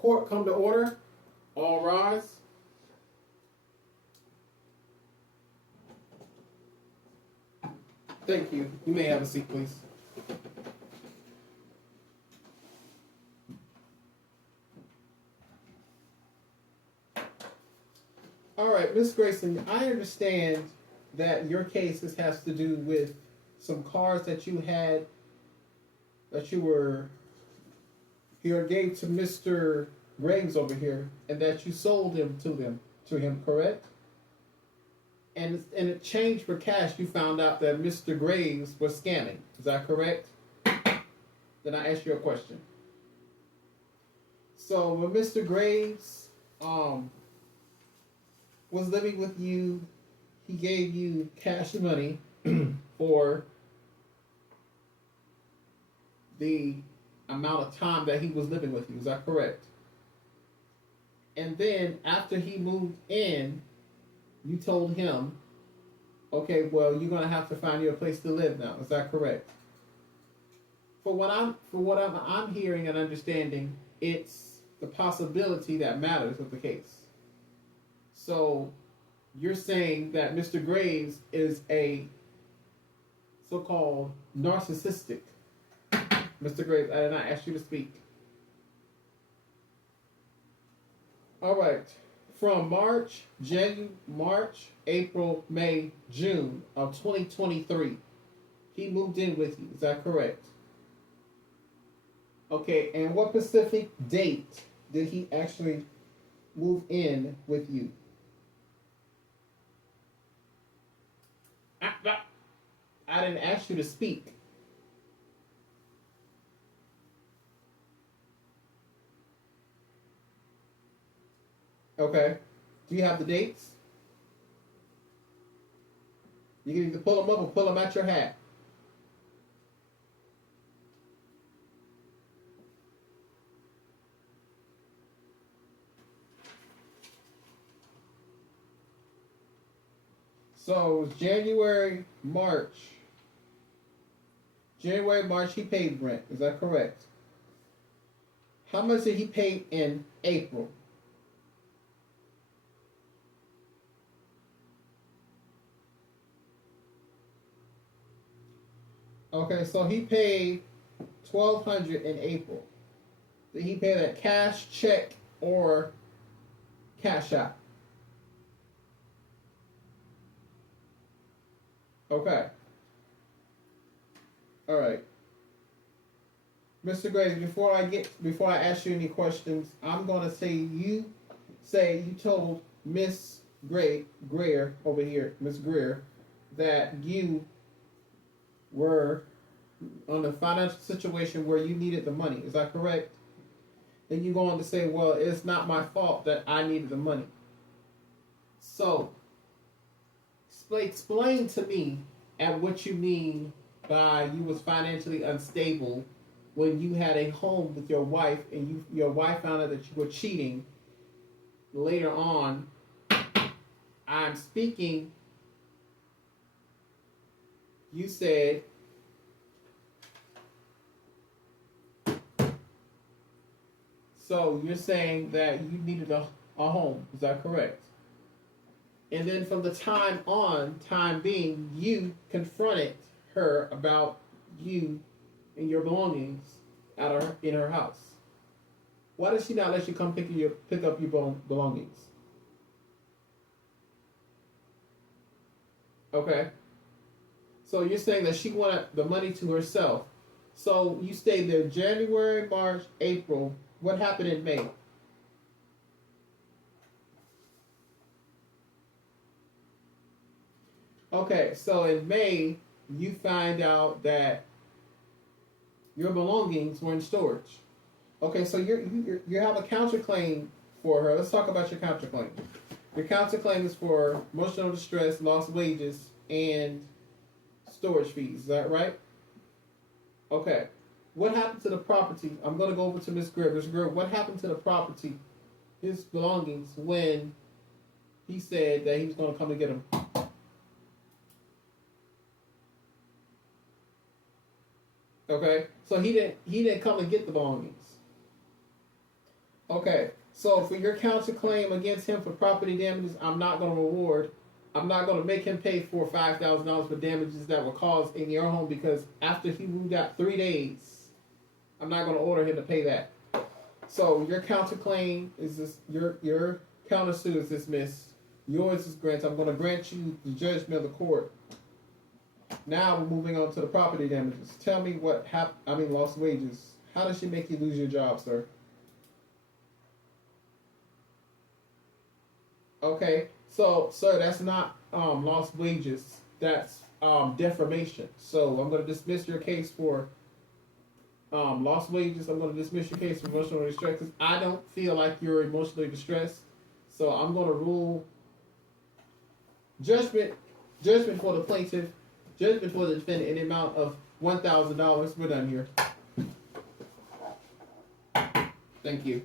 Court come to order. All rise. Thank you. You may have a seat, please. All right, Miss Grayson, I understand that your case has to do with some cars that you had that you were here gave to Mr. Graves over here, and that you sold them to him, correct? And in exchange for cash, you found out that Mr. Graves was scamming. Is that correct? Then I ask you a question. So when Mr. Graves was living with you, he gave you cash money for the amount of time that he was living with you. Is that correct? And then after he moved in, you told him, okay, well, you're gonna have to find you a place to live now. Is that correct? For what I'm hearing and understanding, it's the possibility that matters with the case. So you're saying that Mr. Graves is a so-called narcissistic. Mr. Graves, I did not ask you to speak. All right. From March, April, May, June of 2023, he moved in with you. Is that correct? Okay, and what specific date did he actually move in with you? I didn't ask you to speak. Okay. Do you have the dates? You can either pull them up or pull them out your hat. So January, March, he paid rent. Is that correct? How much did he pay in April? Okay, so he paid 1,200 in April. Did he pay that cash, check, or cash out? Okay. All right. Mr. Graves, before I ask you any questions, I'm gonna say you told Miss Greer over here, Miss Greer, that you were on a financial situation where you needed the money. Is that correct? Then you go on to say, well, it's not my fault that I needed the money. So explain to me at what you mean by you was financially unstable when you had a home with your wife and your wife found out that you were cheating later on. I'm speaking, you said so you're saying that you needed a home, is that correct? And then from the time being, you confronted her about you and your belongings in her house. Why does she not let you come pick up your belongings? Okay. So you're saying that she wanted the money to herself. So you stayed there January, March, April. What happened in May? Okay, so in May, you find out that your belongings were in storage. Okay, so you have a counterclaim for her. Let's talk about your counterclaim. Your counterclaim is for emotional distress, lost wages, and storage fees. Is that right? Okay. What happened to the property? I'm going to go over to Miss Greer. Miss Greer, what happened to the property, his belongings, when he said that he was going to come and get them? Okay, so he didn't come and get the belongings. Okay, so for your counterclaim against him for property damages, I'm not going to reward. I'm not going to make him pay for $5,000 for damages that were caused in your home because after he moved out 3 days, I'm not going to order him to pay that. So your counterclaim is this. Your countersuit is dismissed. Yours is granted. I'm going to grant you the judgment of the court. Now we're moving on to the property damages. Tell me what happened. I mean, lost wages. How does she make you lose your job, sir? Okay, so sir, that's not lost wages. That's defamation. So I'm going to dismiss your case for lost wages. I'm going to dismiss your case for emotional distress because I don't feel like you're emotionally distressed. So I'm going to rule judgment for the plaintiff, judgment for the defendant in the amount of $1,000. We're done here. Thank you.